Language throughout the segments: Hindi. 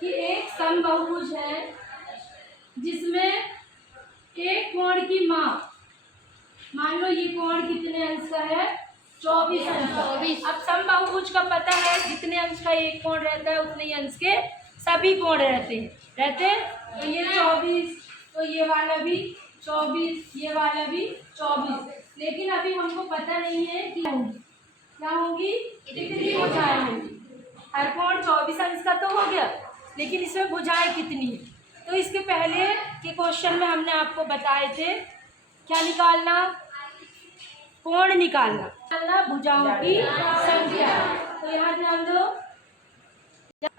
कि एक समबाहुभुज है जिसमें एक कोण की माप, मान लो ये कोण कितने अंश का है, 24 अंश का। अब समबाहुभुज का पता है जितने अंश का एक कोण रहता है उतने ही अंश के सभी कोण रहते हैं। तो ये 24, तो ये वाला भी 24, ये वाला भी 24। लेकिन अभी हमको पता नहीं है कि क्या होंगी, कितनी भुजाएं होंगी। हर कोण 24 अंश का तो हो गया, लेकिन इसमें भुजाएं कितनी है। तो इसके पहले के क्वेश्चन में हमने आपको बताए थे क्या निकालना, कोण निकालना, भुजाओं की संख्या। तो यहाँ ध्यान दो,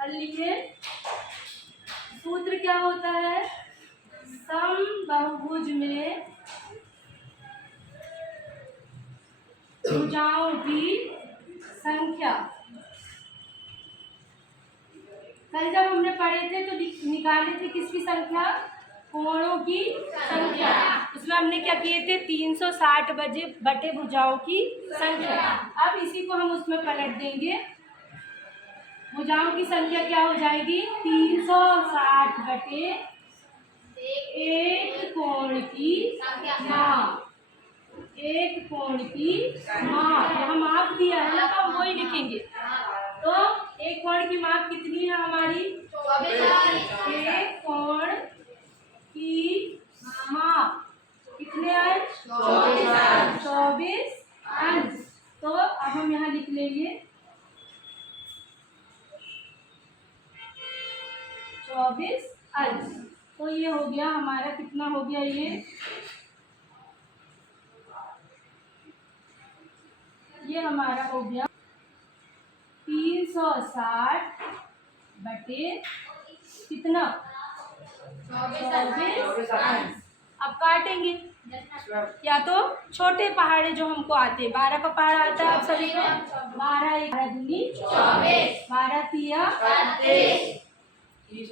लिखे सूत्र क्या होता है, समबाहुभुज में भुजाओं की संख्या। कल जब हमने पढ़े थे तो निकाले थे किसकी संख्या, कोणों की संख्या। उसमें हमने क्या किए थे, 360 बटे भुजाओं की संख्या। अब इसी को हम उसमें पलट देंगे, भुजाओं की संख्या क्या हो जाएगी, 360 बटे एक कोण की माप। एक कोण की माप, यहाँ माप दिया है ना तो हम वही लिखेंगे। तो एक कोण की माप कितनी है हमारी, 24। एक कोण की माप कितने अंश, 24 अंश। तो अब हम यहाँ लिख लेंगे 24 अंश। तो ये हो गया हमारा, कितना हो गया ये हमारा हो गया 360 बटे कितना, 24 अंश। अब काटेंगे, या तो छोटे पहाड़े जो हमको आते हैं, 12 का पहाड़ा आता है आप सभी को, 12 एक 12 दूनी 24, 12 तिया 36,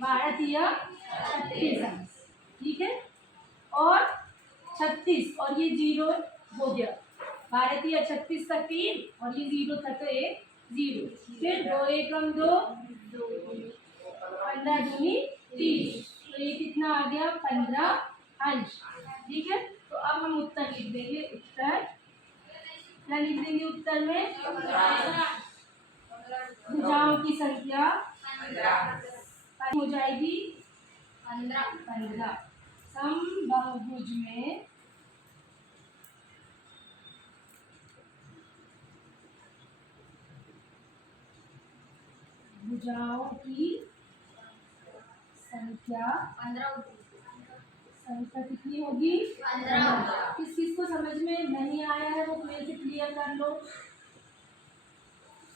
12 तिया 36 अंश, ठीक है। और 36 और ये 0 हो गया, 12 तिया 36 का 3 और ये 0 था तो एक 0। फिर 2 एकम 2, 15 दूनी 30, तो ये कितना आ गया, 15 अंश, ठीक है। तो अब हम उत्तर लिख देंगे, उत्तर क्या लिख देंगे, उत्तर में भुजाओं की संख्या हो जाएगी 15। समबाहुभुज में भुजाओं की संख्या कितनी होगी, 15। किस किस को समझ में नहीं आया है वो मेरे से क्लियर कर लो,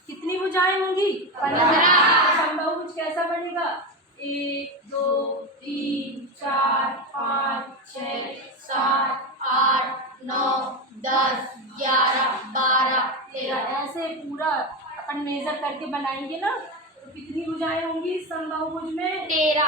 कितनी भुजाएं होंगी, 15। समबाहुभुज कैसा बनेगा, 1 2 3 4 5 6 7 8 9 10 11 12 13, ऐसे पूरा अपन मेजर करके बनाएंगे ना। तो कितनी भुजाएं होंगी समबाहुभुज में, 13।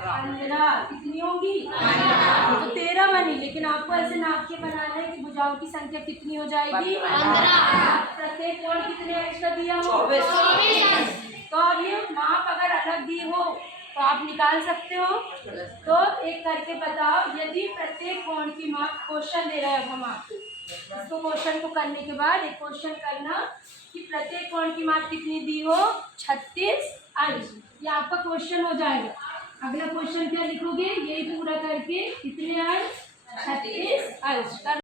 15 कितनी होंगी, 15। तो 13 बनी, लेकिन आपको ऐसे नाप के बनाना है कि भुजाओं की संख्या कितनी हो जाएगी, 15। प्रत्येक कोण कितने अंश का दिया हो, 24। तो अब ये माप अगर अलग दी हो तो आप निकाल सकते हो। तो एक करके बताओ, यदि प्रत्येक कोण की माप, क्वेश्चन दे रहे हैं अब हम आपको, इसको क्वेश्चन को करने के बाद एक क्वेश्चन करना कि प्रत्येक कोण की माप कितनी दी हो, 36 अंश। ये आपका क्वेश्चन हो जाएगा। अगला क्वेश्चन क्या लिखोगे, यही पूरा करके कितने अंश, 36 अंश।